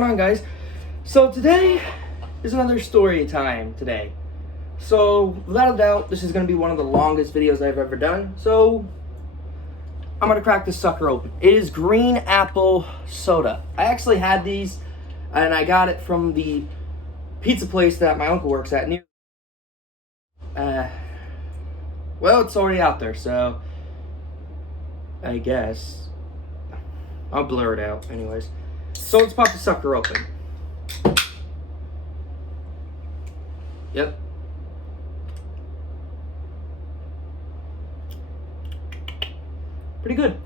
going on, guys? So today is another story time today. So without a doubt, this is going to be one of the longest videos I've ever done. So I'm going to crack this sucker open. It is green apple soda. I actually had these and I got it from the pizza place that my uncle works at near. Well, it's already out there, so I guess I'll blur it out anyways. So let's pop the sucker open. Yep. Pretty good.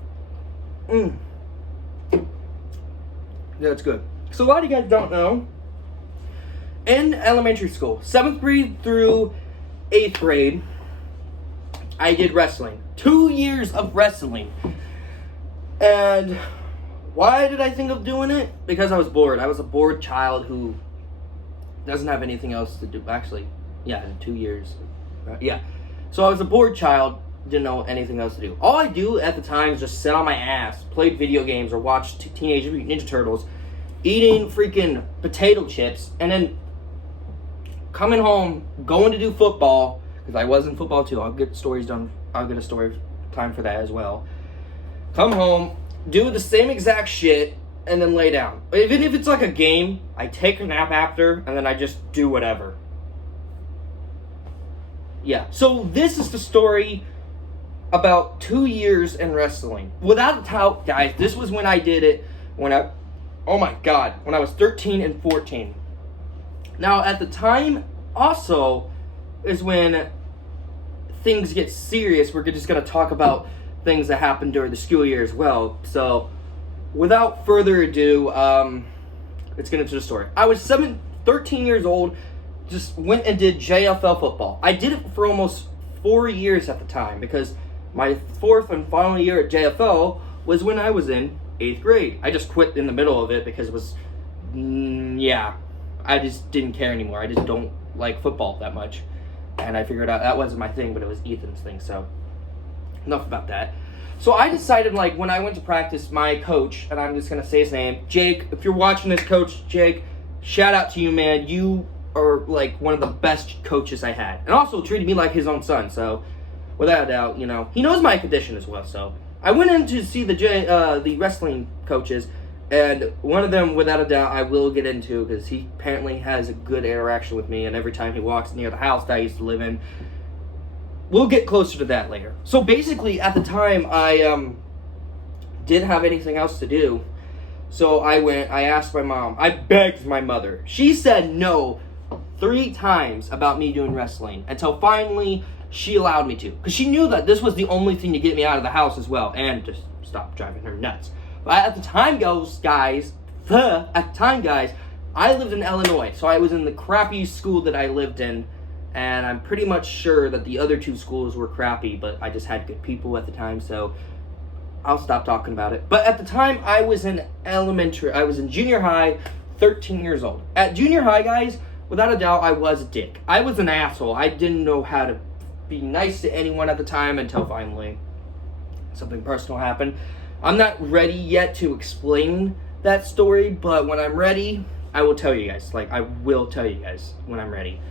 Yeah, it's good. So a lot of you guys don't know, in elementary school, 7th grade through 8th grade, I did wrestling. 2 years of wrestling. And why did I think of doing it? Because I was bored. I was a bored child who doesn't have anything else to do. Actually, yeah, 2 years. Yeah. So I was a bored child, didn't know anything else to do. All I do at the time is just sit on my ass, played video games, or watched Teenage Mutant Ninja Turtles, eating freaking potato chips, and then coming home, going to do football, because I was in football too. I'll get stories done. I'll get a story time for that as well. Come home, do the same exact shit, and then lay down. Even if it's like a game, I take a nap after, and then I just do whatever. Yeah, so this is the story about 2 years in wrestling. Without a doubt, guys, this was when I did it, oh my god, when I was 13 and 14. Now, at the time, also, is when things get serious. We're just going to talk about things that happened during the school year as well. So, without further ado, let's get into the story. I was 13 years old, just went and did JFL football. I did it for almost 4 years at the time, because my 4th and final year at JFL was when I was in 8th grade. I just quit in the middle of it because it was, I just didn't care anymore. I just don't like football that much. And I figured out that wasn't my thing, but it was Ethan's thing, so enough about that. So I decided, like, when I went to practice, my coach, and I'm just going to say his name, Jake, if you're watching this, Coach Jake, shout out to you, man. You are, like, one of the best coaches I had. And also treated me like his own son, so without a doubt, you know, he knows my condition as well, so I went in to see the wrestling coaches, and one of them, without a doubt, I will get into, because he apparently has a good interaction with me, and every time he walks near the house that I used to live in. We'll get closer to that later. So basically, at the time, I didn't have anything else to do, so I asked my mom, I begged my mother. She said no 3 times about me doing wrestling, until finally she allowed me to, because she knew that this was the only thing to get me out of the house as well, and just stop driving her nuts. But at the time, guys, I lived in Illinois, so I was in the crappy school that I lived in, and I'm pretty much sure that the other 2 schools were crappy, but I just had good people at the time, so I'll stop talking about it. But at the time, I was in junior high, 13 years old. At junior high, guys, without a doubt, I was a dick. I was an asshole. I didn't know how to be nice to anyone at the time until finally something personal happened. I'm not ready yet to explain that story, but when I'm ready, I will tell you guys. Like, I will tell you guys when I'm ready.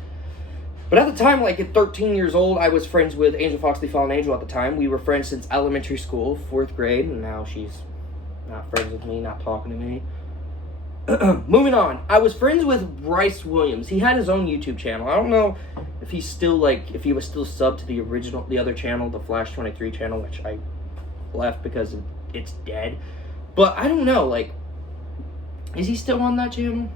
But at the time, like, at 13 years old, I was friends with Angel Fox, the Fallen Angel at the time. We were friends since elementary school, 4th grade, and now she's not friends with me, not talking to me. Moving on. I was friends with Bryce Williams. He had his own YouTube channel. I don't know if he's still, if he was still subbed to the other channel, the Flash 23 channel, which I left because it's dead. But I don't know, is he still on that channel?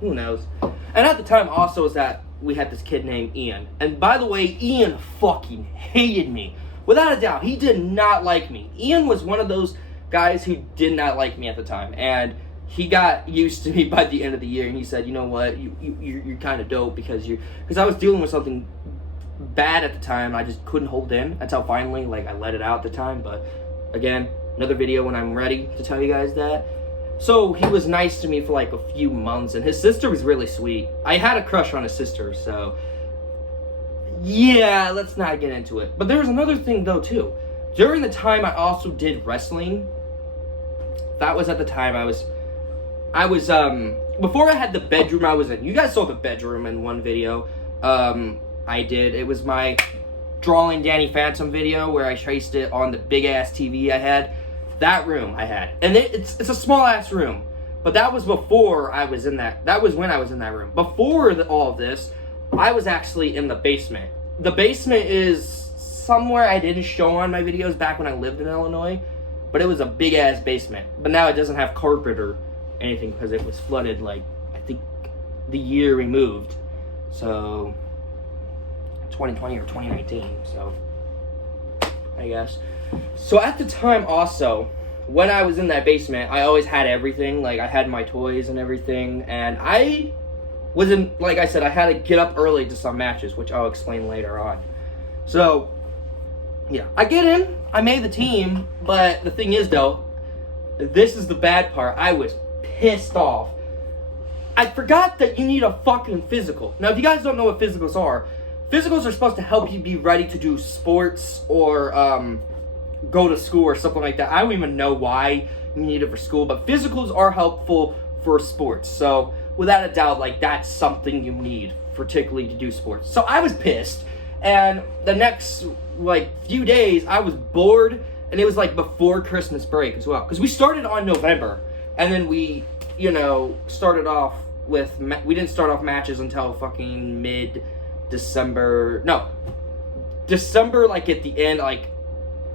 Who knows? And at the time also is that we had this kid named Ian. And by the way, Ian fucking hated me. Without a doubt, he did not like me. Ian was one of those guys who did not like me at the time. And he got used to me by the end of the year, and he said, you know what, you're kind of dope, because I was dealing with something bad at the time. I just couldn't hold in until finally, I let it out at the time. But again, another video when I'm ready to tell you guys that. So he was nice to me for a few months, and his sister was really sweet. I had a crush on his sister, so yeah, let's not get into it. But there was another thing though too. During the time I also did wrestling, that was at the time I was I was before I had the bedroom I was in. You guys saw the bedroom in one video. I did. It was my drawing Danny Phantom video where I traced it on the big ass TV I had. That room I had, and it's a small ass room. But that was before I was in that. That was when I was in that room. Before all of this, I was actually in the basement. The basement is somewhere I didn't show on my videos back when I lived in Illinois, but it was a big ass basement. But now it doesn't have carpet or anything because it was flooded, like, I think the year we moved. So 2020 or 2019, so I guess. So at the time also, when I was in that basement, I always had everything. Like, I had my toys and everything, and I wasn't, like I said, I had to get up early to some matches, which I'll explain later on. So yeah, I get in, I made the team, but the thing is though, this is the bad part. I was pissed off. I forgot that you need a fucking physical. Now, if you guys don't know what physicals are supposed to help you be ready to do sports or go to school or something like that. I don't even know why you need it for school, but physicals are helpful for sports. So without a doubt, like, that's something you need, particularly to do sports. So I was pissed, and the next like few days I was bored, and it was like before Christmas break as well, because we started on November, and then we, started off with we didn't start off matches until fucking December, like at the end, like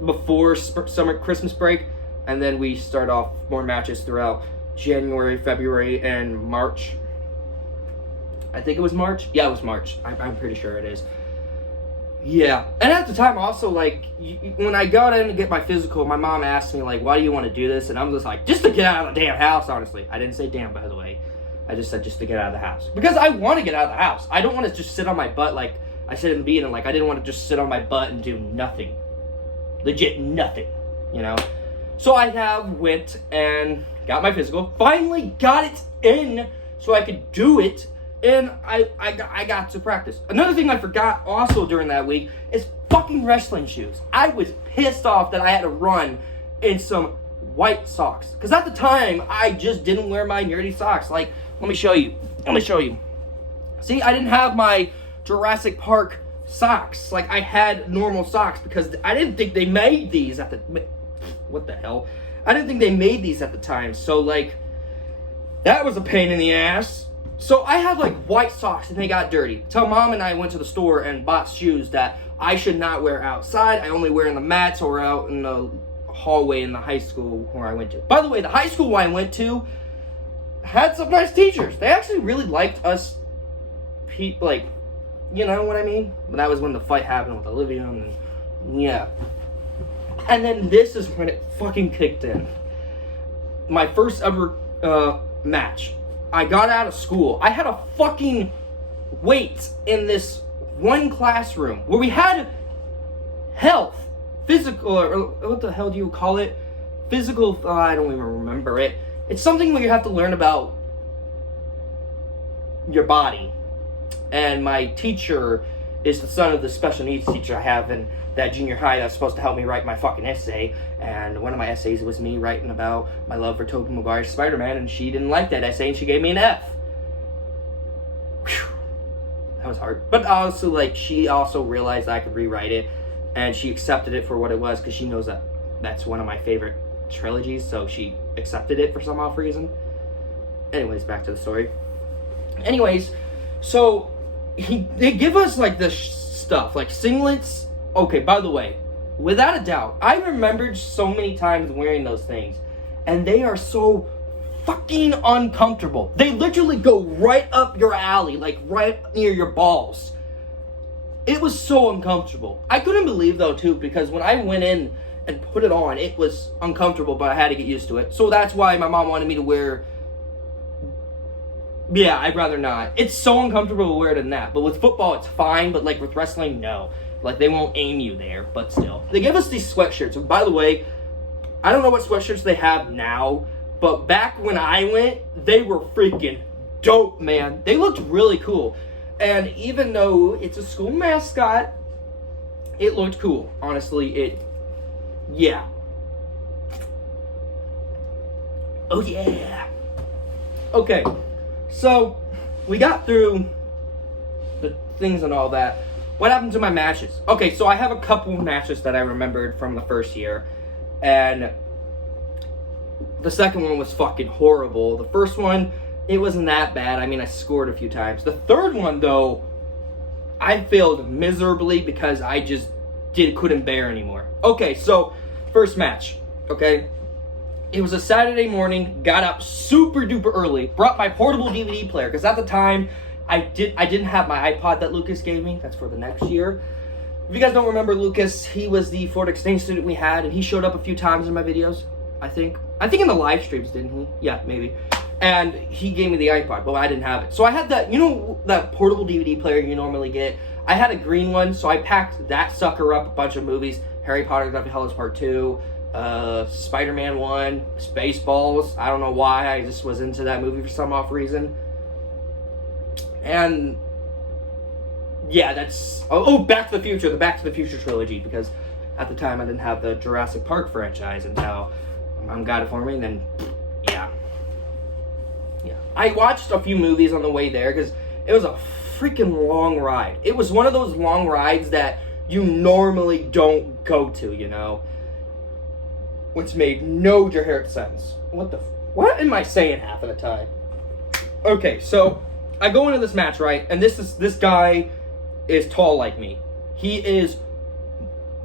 before summer Christmas break, and then we start off more matches throughout January, February, and March. I think it was March. Yeah, it was March. I'm pretty sure it is. Yeah, and at the time also, like, when I got in to get my physical, my mom asked me, like, why do you want to do this? And I'm just like, just to get out of the damn house, honestly. I didn't say damn, by the way. I just said just to get out of the house. Because I want to get out of the house. I don't want to just sit on my butt like I said in the beginning. Like, I didn't want to just sit on my butt and do nothing. Legit nothing, So I went and got my physical. Finally got it in so I could do it. And I got to practice. Another thing I forgot also during that week is fucking wrestling shoes. I was pissed off that I had to run in some white socks. Because at the time, I just didn't wear my nerdy socks. Like, let me show you. See, I didn't have my Jurassic Park socks. Like, I had normal socks because I didn't think they made these at the... What the hell? I didn't think they made these at the time. So, like, that was a pain in the ass. So I have like white socks and they got dirty. So Mom and I went to the store and bought shoes that I should not wear outside. I only wear in the mats or out in the hallway in the high school where I went to. By the way, the high school I went to had some nice teachers. They actually really liked us, like, you know what I mean? But that was when the fight happened with Olivia and yeah. And then this is when it fucking kicked in. My first ever match. I got out of school. I had a fucking wait in this one classroom where we had health, physical, or what the hell do you call it? Physical, I don't even remember it. It's something where you have to learn about your body. And my teacher is the son of the special needs teacher I have in that junior high that's supposed to help me write my fucking essay. And one of my essays was me writing about my love for Tobey Maguire's Spider-Man, and she didn't like that essay and she gave me an F. Whew. That was hard. But also, like, she also realized I could rewrite it, and she accepted it for what it was because she knows that that's one of my favorite trilogies, so she accepted it for some off reason. Anyways, back to the story. Anyways, so they give us like this stuff, like singlets. Okay, by the way, without a doubt, I remembered so many times wearing those things, and they are so fucking uncomfortable. They literally go right up your alley, like right near your balls. It was so uncomfortable. I couldn't believe though too, because when I went in and put it on, it was uncomfortable, but I had to get used to it. So that's why my mom wanted me to wear. Yeah, I'd rather not. It's so uncomfortable to wear it in that. But with football, it's fine. But like with wrestling, no. Like, they won't aim you there, but still. They give us these sweatshirts. And by the way, I don't know what sweatshirts they have now, but back when I went, they were freaking dope, man. They looked really cool. And even though it's a school mascot, it looked cool. Honestly, yeah. Oh, yeah. Okay, so we got through the things and all that. What happened to my matches? Okay, so I have a couple matches that I remembered from the first year, and the second one was fucking horrible. The first one, it wasn't that bad. I mean, I scored a few times. The third one, though, I failed miserably because I just couldn't bear anymore. Okay, so first match, okay? It was a Saturday morning, got up super duper early, brought my portable DVD player, because at the time, I didn't have my iPod that Lucas gave me. That's for the next year. If you guys don't remember Lucas, he was the Florida Exchange student we had, and he showed up a few times in my videos, I think. I think in the live streams, didn't he? Yeah, maybe. And he gave me the iPod, but I didn't have it. So I had that, you know, that portable DVD player you normally get? I had a green one, so I packed that sucker up, a bunch of movies. Harry Potter, Deathly Hallows Part 2, Spider-Man 1, Spaceballs. I don't know why, I just was into that movie for some off reason. And yeah, that's Back to the Future, the Back to the Future trilogy, because at the time I didn't have the Jurassic Park franchise until Mom got it for me, and then yeah. I watched a few movies on the way there because it was a freaking long ride. It was one of those long rides that you normally don't go to, you know, which made no direct sense. What am I saying half of the time? Okay, so I go into this match, right? And this guy is tall like me. He is,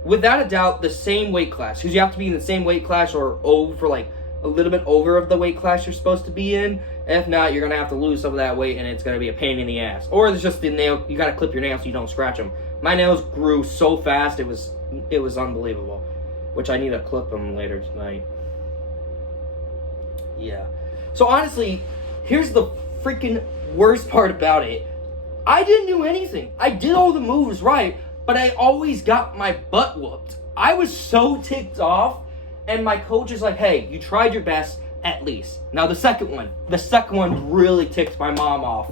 without a doubt, the same weight class. Because you have to be in the same weight class or over, like, a little bit over of the weight class you're supposed to be in. If not, you're going to have to lose some of that weight, and it's going to be a pain in the ass. Or it's just the nail. You got to clip your nails so you don't scratch them. My nails grew so fast, it was unbelievable. Which I need to clip them later tonight. Yeah. So honestly, here's the freaking worst part about it. I didn't do anything. I did all the moves right, but I always got my butt whooped. I was so ticked off, and my coach is like, hey, you tried your best, at least. Now the second one really ticked my mom off,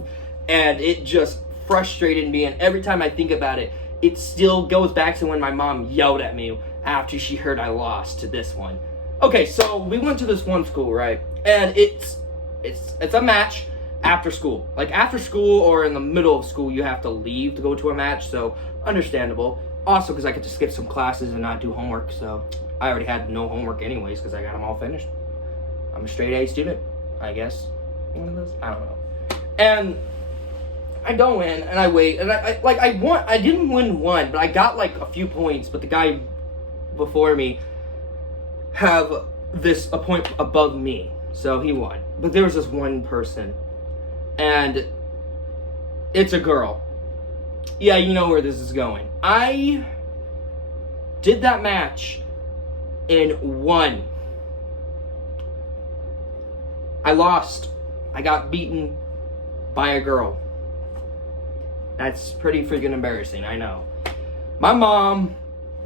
and it just frustrated me, and every time I think about it, it still goes back to when my mom yelled at me after she heard I lost to this one. Okay, so we went to this one school, right? And it's a match after school. Like after school or in the middle of school, you have to leave to go to a match, so understandable. Also, because I could just skip some classes and not do homework, so I already had no homework anyways because I got them all finished. I'm a straight A student, I guess. One of those? I don't know. And I go in and I wait, and I didn't win one, but I got like a few points, but the guy before me have a point above me, so he won. But there was this one person, and it's a girl. Yeah, you know where this is going. I did that match and won. I lost. I got beaten by a girl. That's pretty freaking embarrassing, I know. My mom,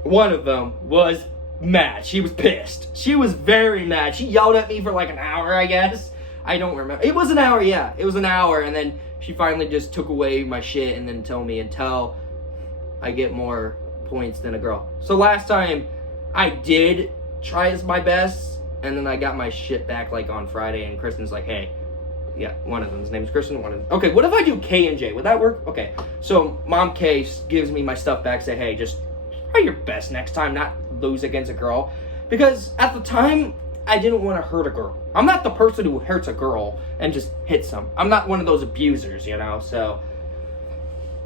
one of them, was mad. She was pissed. She was very mad. She yelled at me for like an hour, I guess. I don't remember. It was an hour, yeah. It was an hour, and then she finally just took away my shit and then told me until I get more points than a girl. So last time, I did try as my best, and then I got my shit back like on Friday, and Kristen's like, hey, yeah, one of them. His name's Kristen. Okay, what if I do K and J? Would that work? Okay, so Mom K gives me my stuff back, say, hey, just try your best next time, not lose against a girl. Because at the time, I didn't want to hurt a girl. I'm not the person who hurts a girl and just hits them. I'm not one of those abusers, you know, so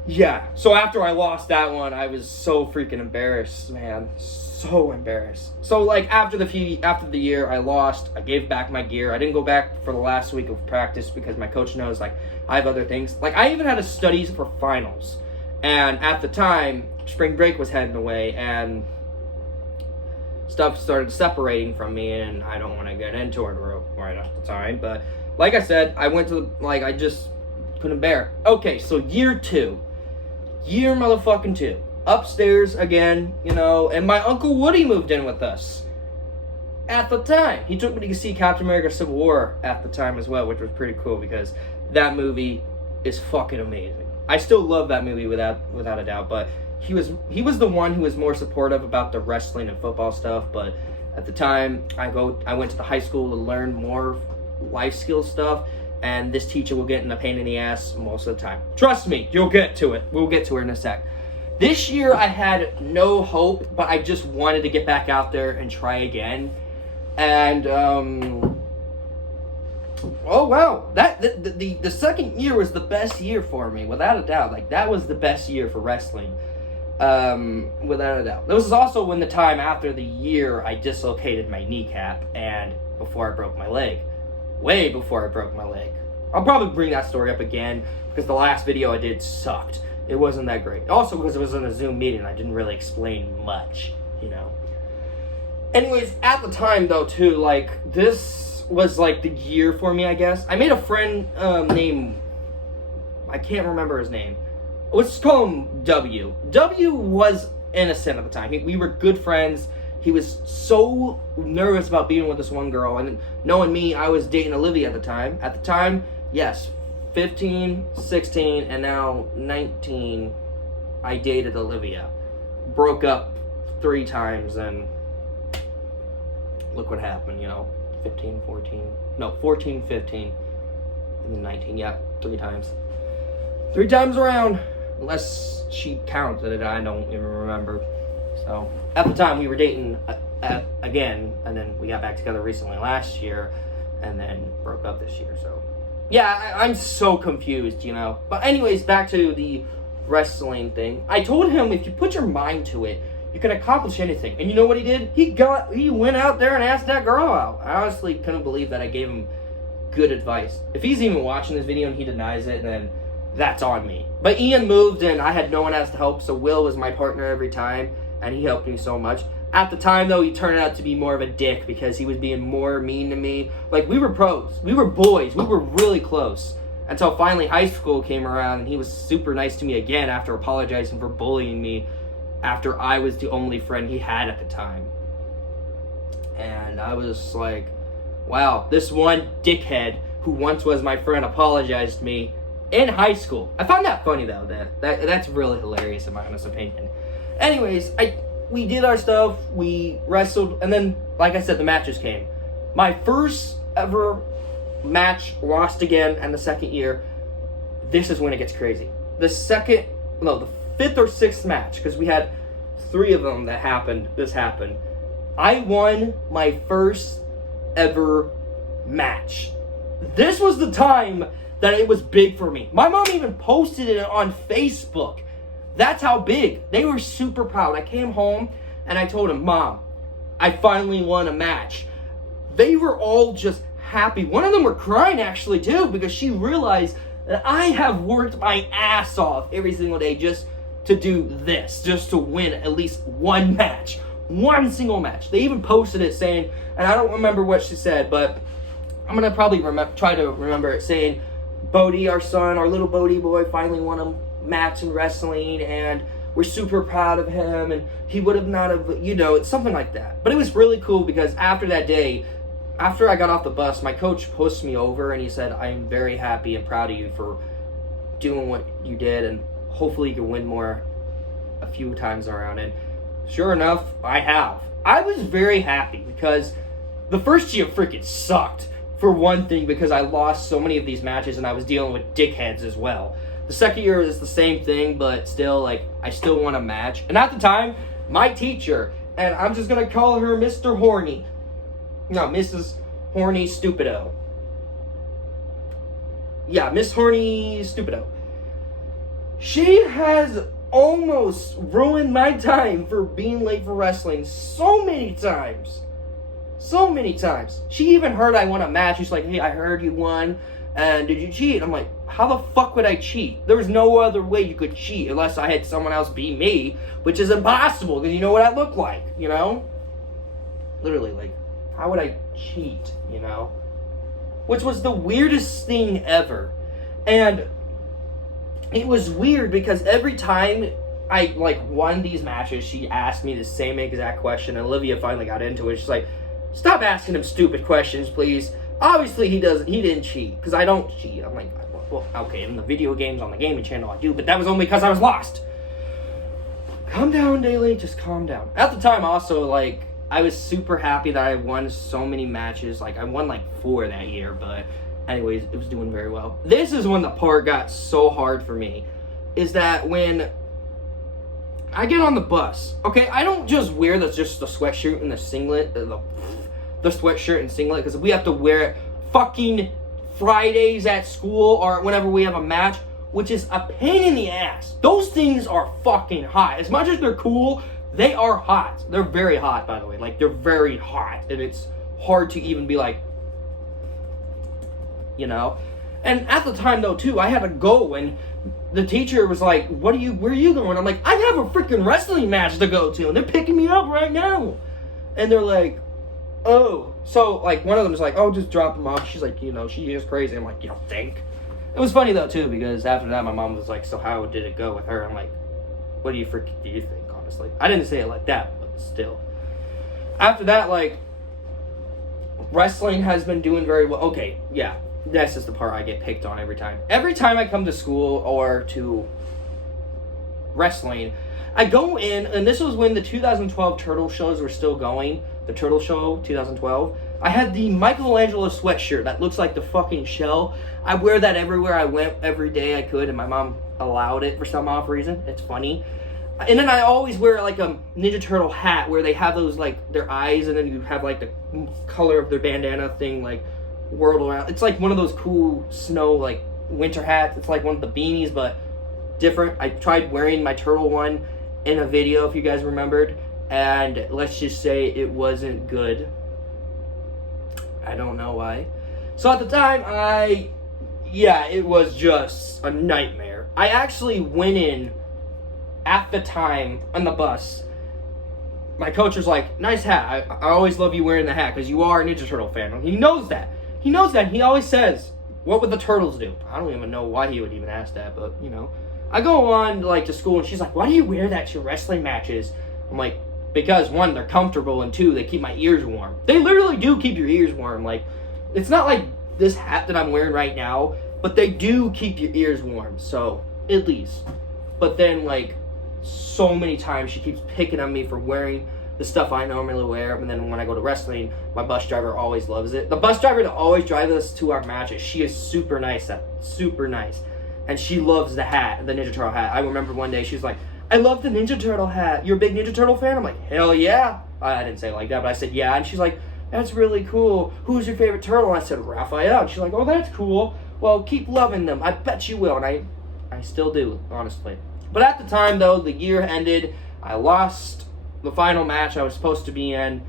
yeah. So after I lost that one, I was so freaking embarrassed, man. So embarrassed. So like after the year I lost, I gave back my gear. I didn't go back for the last week of practice because my coach knows like I have other things. Like I even had to study for finals. And at the time, spring break was heading away and stuff started separating from me, and I don't want to get into it right at the time. But like I said, I went to I just couldn't bear. Okay, so year motherfucking 2. Upstairs again, you know, and my Uncle Woody moved in with us at the time. He took me to see Captain America Civil War at the time as well, which was pretty cool because that movie is fucking amazing. I still love that movie without a doubt, but he was the one who was more supportive about the wrestling and football stuff. But at the time, I went to the high school to learn more life skill stuff, and this teacher will get in a pain in the ass most of the time. Trust me, you'll get to it. We'll get to her in a sec. This year I had no hope, but I just wanted to get back out there and try again. And oh wow, the second year was the best year for me, without a doubt. Like, that was the best year for wrestling, without a doubt. This was also when the time after the year I dislocated my kneecap, and before I broke my leg, way before I broke my leg. I'll probably bring that story up again because the last video I did sucked. It wasn't that great. Also because it was in a Zoom meeting, I didn't really explain much, you know. Anyways, at the time though too, like, this was like the year for me, I guess. I made a friend named, I can't remember his name. Let's call him W. W was innocent at the time. We were good friends. He was so nervous about being with this one girl, and knowing me, I was dating Olivia at the time. At the time, yes, 15, 16, and now 19, I dated Olivia. Broke up 3 times, and look what happened, you know. 14, 15, and then 19, yeah, 3 times. 3 times around, unless she counted it, I don't even remember. So, at the time, we were dating again, and then we got back together recently last year, and then broke up this year, so. Yeah, I'm so confused, you know. But anyways, back to the wrestling thing. I told him, if you put your mind to it, you can accomplish anything. And you know what he did? He went out there and asked that girl out. I honestly couldn't believe that I gave him good advice. If he's even watching this video and he denies it, then that's on me. But Ian moved, and I had no one else to help, so Will was my partner every time, and he helped me so much. At the time, though, he turned out to be more of a dick because he was being more mean to me. Like, we were pros. We were boys. We were really close. Until finally high school came around, and he was super nice to me again after apologizing for bullying me after I was the only friend he had at the time. And I was like, wow, this one dickhead who once was my friend apologized to me in high school. I found that funny, though. That's really hilarious in my honest opinion. Anyways, we did our stuff, we wrestled, and then, like I said, the matches came. My first ever match, lost again, and the second year, this is when it gets crazy. The 5th or 6th match, because we had 3 of them that happened, this happened. I won my first ever match. This was the time that it was big for me. My mom even posted it on Facebook. That's how big. They were super proud. I came home and I told them, Mom, I finally won a match. They were all just happy. One of them were crying actually too, because she realized that I have worked my ass off every single day just to do this, just to win at least one match. One single match. They even posted it saying, and I don't remember what she said, but I'm going to probably try to remember it, saying, Bodie, our son, our little Bodie boy, finally won a match in wrestling, and we're super proud of him, and he would have not have, you know, it's something like that. But it was really cool because after that day, after I got off the bus, my coach pushed me over and he said, I'm very happy and proud of you for doing what you did, and hopefully you can win more a few times around. And sure enough, I have. I was very happy because the first year freaking sucked, for one thing, because I lost so many of these matches and I was dealing with dickheads as well. The second year is the same thing, but still, like, I still won a match. And at the time, my teacher, and I'm just going to call her Mr. Horny. No, Mrs. Horny Stupido. Yeah, Miss Horny Stupido. She has almost ruined my time for being late for wrestling so many times. So many times. She even heard I won a match. She's like, hey, I heard you won. And did you cheat? I'm like, how the fuck would I cheat? There was no other way you could cheat unless I had someone else beat me, which is impossible because you know what I look like, you know? Literally, like, how would I cheat, you know? Which was the weirdest thing ever. And it was weird because every time I, like, won these matches, she asked me the same exact question, and Olivia finally got into it. She's like, stop asking him stupid questions, please. Obviously, he didn't cheat, because I don't cheat. I'm like, well, okay, in the video games on the gaming channel I do, but that was only because I was lost. Calm down, Daily, just calm down. At the time, also, like, I was super happy that I won so many matches. Like, I won, like, 4 that year, but anyways, it was doing very well. This is when the part got so hard for me, is that when I get on the bus, okay, I don't just wear just the sweatshirt and the singlet, the sweatshirt and singlet, because we have to wear it fucking Fridays at school or whenever we have a match, which is a pain in the ass. Those things are fucking hot. As much as they're cool, they are hot. They're very hot, by the way. Like, they're very hot, and it's hard to even be like, you know. And at the time, though, too, I had to go, and the teacher was like, where are you going? I'm like, I have a freaking wrestling match to go to, and they're picking me up right now. And they're like, oh. So, like, one of them is like, oh, just drop them off. She's like, you know, she is crazy. I'm like, you don't think? It was funny, though, too, because after that, my mom was like, so how did it go with her? I'm like, what do you think, honestly? I didn't say it like that, but still. After that, like, wrestling has been doing very well. Okay, yeah, that's just the part I get picked on every time. Every time I come to school or to wrestling, I go in, and this was when the 2012 Turtle shows were still going. The Turtle Show, 2012. I had the Michelangelo sweatshirt that looks like the fucking shell. I wear that everywhere I went, every day I could, and my mom allowed it for some odd reason. It's funny. And then I always wear like a Ninja Turtle hat where they have those like their eyes, and then you have like the color of their bandana thing like whirled around. It's like one of those cool snow like winter hats. It's like one of the beanies, but different. I tried wearing my turtle one in a video, if you guys remembered, and let's just say it wasn't good. I don't know why. So at the time, it was just a nightmare. I actually went in at the time on the bus. My coach was like, nice hat. I always love you wearing the hat because you are a Ninja Turtle fan. He knows that. He always says, what would the Turtles do? I don't even know why he would even ask that, but, you know. I go on, like, to school, and she's like, why do you wear that to your wrestling matches? I'm like, because, one, they're comfortable, and two, they keep my ears warm. They literally do keep your ears warm. Like, it's not like this hat that I'm wearing right now, but they do keep your ears warm, so, at least. But then, like, so many times she keeps picking on me for wearing the stuff I normally wear, and then when I go to wrestling, my bus driver always loves it. The bus driver that always drives us to our matches, she is super nice, and she loves the hat, the Ninja Turtle hat. I remember one day she was like, I love the Ninja Turtle hat. You're a big Ninja Turtle fan? I'm like, hell yeah. I didn't say it like that, but I said yeah, and she's like, that's really cool. Who's your favorite turtle? And I said, Raphael. And she's like, oh, that's cool. Well, keep loving them. I bet you will, and I still do, honestly. But at the time, though, the year ended. I lost the final match I was supposed to be in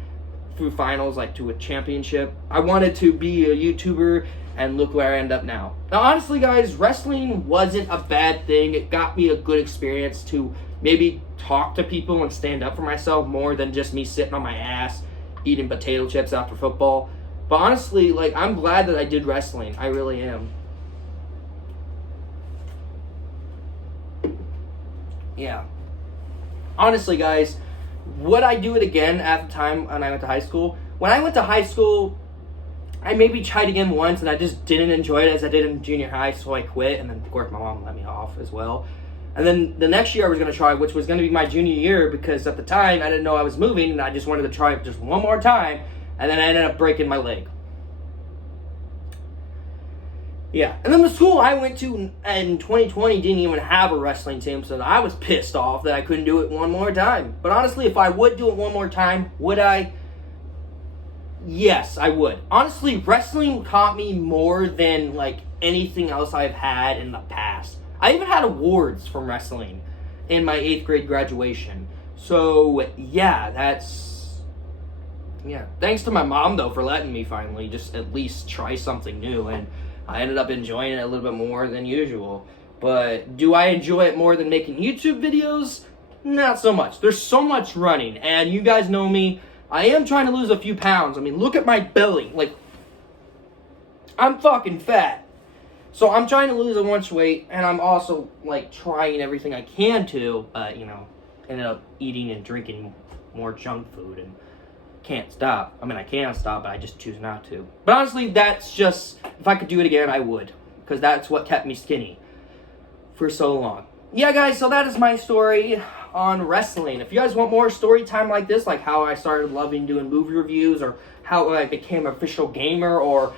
through finals, like to a championship. I wanted to be a YouTuber, and look where I end up now. Now, honestly, guys, wrestling wasn't a bad thing. It got me a good experience to maybe talk to people and stand up for myself more than just me sitting on my ass eating potato chips after football. But honestly, like, I'm glad that I did wrestling. I really am. Yeah. Honestly, guys, would I do it again at the time when I went to high school? When I went to high school, I maybe tried again once, and I just didn't enjoy it as I did in junior high, so I quit. And then, of course, my mom let me off as well. And then the next year I was going to try, which was going to be my junior year, because at the time I didn't know I was moving, and I just wanted to try it just one more time. And then I ended up breaking my leg. Yeah. And then the school I went to in 2020 didn't even have a wrestling team, so I was pissed off that I couldn't do it one more time. But honestly, if I would do it one more time, would I? Yes, I would. Honestly, wrestling taught me more than, like, anything else I've had in the past. I even had awards from wrestling in my 8th grade graduation. So, yeah, thanks to my mom, though, for letting me finally just at least try something new, and I ended up enjoying it a little bit more than usual. But do I enjoy it more than making YouTube videos? Not so much. There's so much running, and you guys know me. I am trying to lose a few pounds. I mean, look at my belly. Like, I'm fucking fat. So I'm trying to lose a bunch of weight, and I'm also, like, trying everything I can to, you know, ended up eating and drinking more junk food, and can't stop. I mean, I can stop, but I just choose not to. But honestly, that's just, if I could do it again, I would, because that's what kept me skinny for so long. Yeah, guys, so that is my story on wrestling. If you guys want more story time like this, like how I started loving doing movie reviews, or how I became an official gamer, or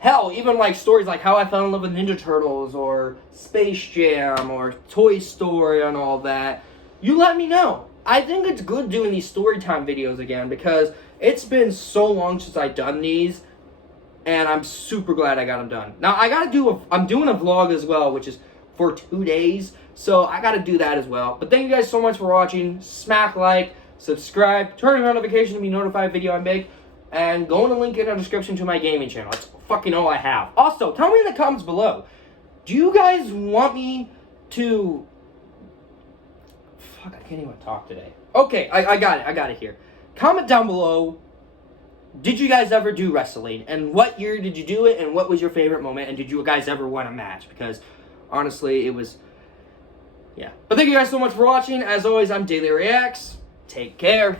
Hell, even like stories like how I fell in love with Ninja Turtles or Space Jam or Toy Story and all that, you let me know. I think it's good doing these story time videos again because it's been so long since I've done these, and I'm super glad I got them done. Now I'm doing a vlog as well, which is for 2 days, so I gotta do that as well. But thank you guys so much for watching. Smack like, subscribe, turn on notifications to be notified of video I make, and go in the link in the description to my gaming channel. That's fucking all I have. Also, tell me in the comments below, do you guys want me to... Fuck, I can't even talk today. Okay, I got it here. Comment down below, did you guys ever do wrestling? And what year did you do it? And what was your favorite moment? And did you guys ever win a match? Because, honestly, it was... Yeah. But thank you guys so much for watching. As always, I'm Daily Reacts. Take care.